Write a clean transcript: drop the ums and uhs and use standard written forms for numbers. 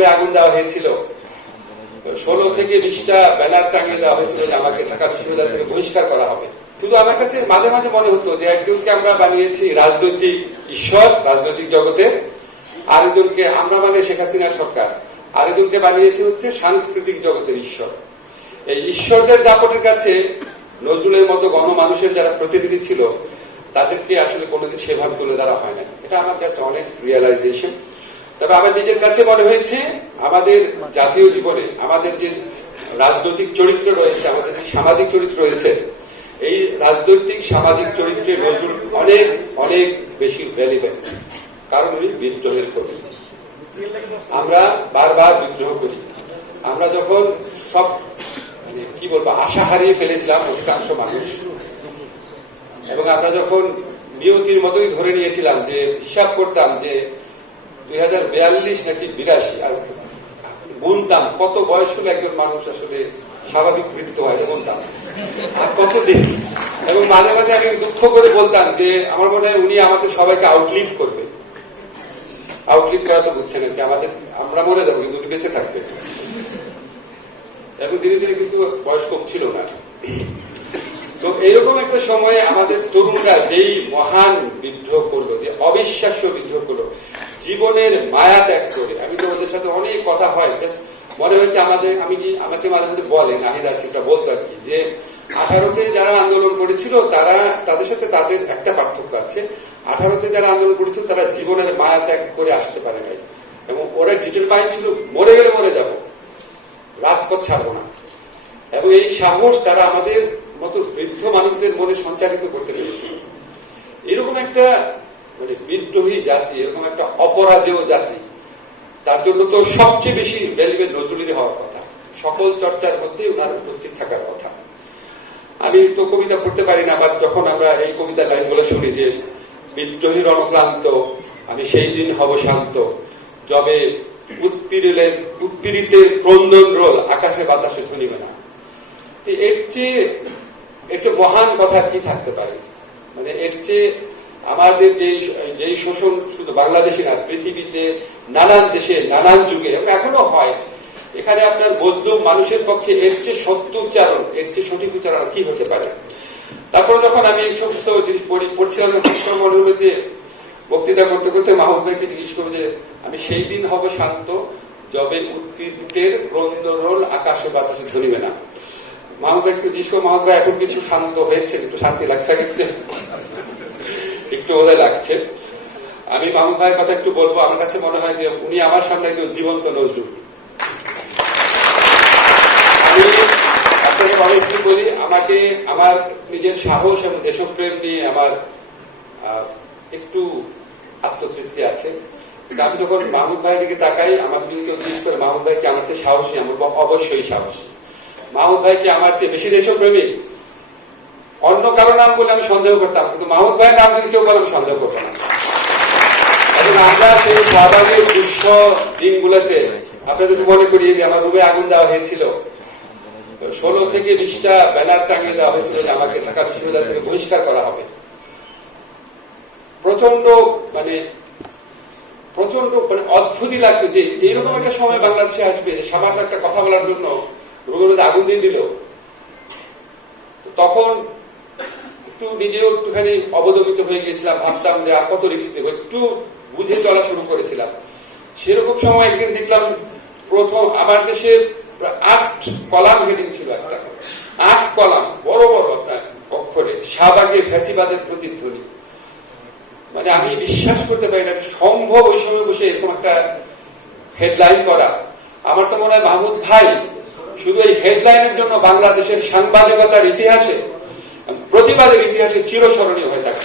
রুমে আগুন দেওয়া হয়েছিল, 16 থেকে 20টা ব্যানার টাঙিয়ে দেওয়া হয়েছিল যে আমাকে ঢাকা বিশ্ববিদ্যালয় থেকে বহিষ্কার করা হবে। শুধু আমার কাছে মাঝে মাঝে মনে হতো যে একজনকে আমরা বানিয়েছি রাজনৈতিক ঈশ্বর রাজনৈতিক জগতে, আরেকজনকে আমরা মানে শেখ হাসিনার সরকার, আরেকজনকে বানিয়েছে হচ্ছে সাংস্কৃতিক জগতের ঈশ্বর। এই ঈশ্বরদের দাপটের কাছে নজরুলের মতো গণমানুষের যারা প্রতিনিধি ছিল তাদেরকে আসলে কোনোদিন সেভাবে তুলে ধরা হয় না। এটা আমার কাছে অনেস্ট রিয়েলাইজেশন। তবে আমার নিজের কাছে মনে হয়েছে আমাদের জাতীয় জীবনে আমাদের যে রাজনৈতিক চরিত্র রয়েছে, আমাদের যে সামাজিক চরিত্র রয়েছে, এই রাজনৈতিক সামাজিক চরিত্রে নজরুল অনেক অনেক বেশি রেলিভেন্ট। কারণ উনি বিদ্রোহের কবি। আমরা বারবার বিদ্রোহ করি। আমরা যখন সব মানে কি বলবো আশা হারিয়ে ফেলেছিলাম অধিকাংশ মানুষ, এবং আমরা যখন নিয়তির মতোই ধরে নিয়েছিলাম যে হিসাব করতাম যে 2042 নাকি 82 আর গুনতাম কত বয়স হলে একজন মানুষ আসলে স্বাভাবিক মৃত্যু হয় গুনতাম আর কত দিন, এবং মাঝে মাঝে আমি দুঃখ করে বলতাম যে আমার মনে হয় উনি আমাদের সবাইকে আউটলিভ করবে। আউটলিভ করা তো বুঝছে নাকি, আমাদের আমরা মরে যাবো কিন্তু উনি বেঁচে থাকবে। এখন ধীরে ধীরে কিন্তু বয়স কম ছিল না। তো এইরকম একটা সময়ে আমাদের তরুণরা যেই মহান বিদ্রোহ করলো, যে অবিশ্বাস্য বিদ্রোহ করলো, জীবনের মায়া ত্যাগ করে। আমি তো ওদের সাথে অনেক কথা হয়, মনে হয়েছে আমাকে মাঝে মধ্যে বলেন নাহিদ আসিফরা বলতো আর কি, যে 18তে যারা আন্দোলন করেছিল তাদের সাথে তাদের একটা পার্থক্য আছে। 18তে যারা আন্দোলন করেছিল তারা জীবনের মায়া ত্যাগ করে আসতে পারে নাই, এবং ওরা ডিটেরমাইন্ড ছিল মরে গেলে মরে যাব, রাজপথ ছাড়বো না। এবং এই সাহস তারা আমাদের মতো বৃদ্ধ মানুষদের মনে সঞ্চারিত করতে পেরেছে। এরকম একটা মানে বিদ্রোহী জাতি, এরকম একটা অপরাজেয় জাতি, তার জন্য তো সবচেয়ে বেশি রেলিভেন্ট নজরুলের হওয়ার কথা, সকল চর্চার মধ্যে ওনার উপস্থিত থাকার কথা। আমি তো কবিতা পড়তে পারি না, বাট যখন আমরা এই কবিতার লাইনগুলো শুনি যে বিদ্রোহীর অনুক্লান্ত আমি সেই দিন হব শান্ত, যবে উৎপীড়িতের ক্রন্দন রোল আকাশে বাতাসে শুনিবে না। এর চেয়ে মহান কথা কি থাকতে পারে? মানে এর চেয়ে আমাদের যেই শোষণ শুধু বাংলাদেশে না, পৃথিবীতে নানান দেশে নানান যুগে এবং এখনো হয়, এখানে আপনার মজলুম মানুষের পক্ষে এর চেয়ে সত্য উচ্চারণ, এর চেয়ে সঠিক উচ্চারণ কি হতে পারে? তারপর যখন আমি এই সমস্ত জিনিস পড়ছিলাম, মনে হলো যে বক্তৃতা করতে করতে মাহমুদ ভাইকে জিজ্ঞেস করবো যে আমি সেই দিন হব শান্ত যবে উৎপীড়িতের ক্রন্দনরোল আকাশে বাতাসে ধরিবে না। মাহমুদ ভাই একটু জিজ্ঞেস করবো, মাহমুদ ভাই এখন কিছু শান্ত হয়েছে, একটু শান্তি লাগছে, একটু ওদের লাগছে। আমি মাহমুদ ভাইয়ের কথা একটু বলবো। আমার কাছে মনে হয় যে উনি আমার সামনে একজন জীবন্ত নজরুল। আমি আপনাকে অনেস্টলি বলি, আমাকে আমার নিজের সাহস এবং দেশপ্রেম নিয়ে আমার একটু আত্মতৃপ্তি আছে। কিন্তু আমি যখন মাহমুদ ভাইয়ের দিকে তাকাই, আমার যদি কেউ জিজ্ঞেস করে মাহমুদ ভাইকে আমার চেয়ে সাহসী, আমি অবশ্যই সাহসী। মাহমুদ ভাইকে আমার চেয়ে বেশি দেশপ্রেমিক অন্য কারো নাম বলে আমি সন্দেহ করতাম, কিন্তু মাহমুদ ভাইয়ের নাম যদি কেউ বলে আমি সন্দেহ করতাম না। এখন আমরা সেই স্বাভাবিক দুঃস্ব দিনগুলোতে আপনারা যদি মনে করি যে আমার রুমে আগুন দেওয়া হয়েছিল, 16 থেকে 20টা ব্যানার টাঙিয়ে দেওয়া হয়েছিল যে আমাকে ঢাকা বিশ্ববিদ্যালয় থেকে বহিষ্কার করা হবে। প্রচন্ড মানে অদ্ভুতই লাগতো যে এইরকম একটা সময় বাংলাদেশে আসবে যে সামান্য একটা কথা বলার জন্য রুমের মধ্যে আগুন দিয়ে দিল। তখন একটু নিজেও একটুখানি অবদমিত হয়ে গিয়েছিলাম, ভাবতাম যে আর কত রিস্ক নেব, একটু বুঝে চলা শুরু করেছিলাম। সেরকম সময় একদিন দেখলাম প্রথম আমার দেশে 8 কলাম হেডিং ছিল, একটা 8 কলাম বড় বড় আপনার অক্ষরে, শাহবাগে ফ্যাসিবাদের প্রতিধ্বনি। মানে আমি বিশ্বাস করতে পারি না সম্ভব ওই সময় বসে এরকম একটা হেডলাইন করা। আমার তো মনে হয় মাহমুদ ভাই শুধু এই হেডলাইনের জন্য বাংলাদেশের সাংবাদিকতার ইতিহাসে, প্রতিবাদের ইতিহাসে চিরস্মরণীয় হয়ে থাকে।